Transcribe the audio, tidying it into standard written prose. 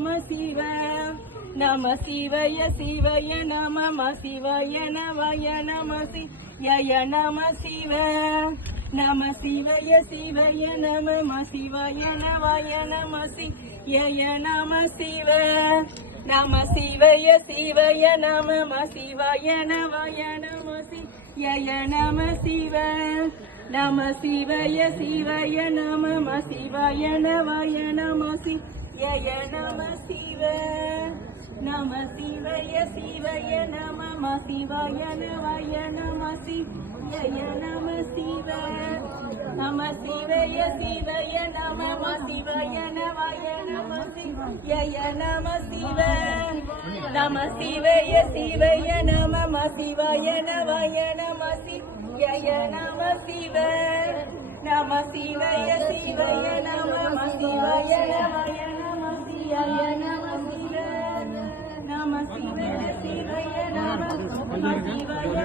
நம சிவ நம சிவய சிவய நம சிவய நவய நம சிவய நம சிவ நம சிவய சிவய நம சிவய நவய நம சிவய நம சிவ நம சிவய சிவய நம சிவய நவய நம சிவய நம சிவ நம சிவய சிவய நம சிவய நவய நம சிவய நம சிவ நம சிவய சிவய நம சிவய நவய நம சிவய நம சிவ நம சிவய சிவய நம சிவய நவய நம சிவய நம சிவ நம சிவய சிவய நம சிவய நவய நம சிவய நம சிவ நம சிவய சிவய நம சிவய நவய நம சிவய நம சிவ நம சிவய சிவய நம சிவய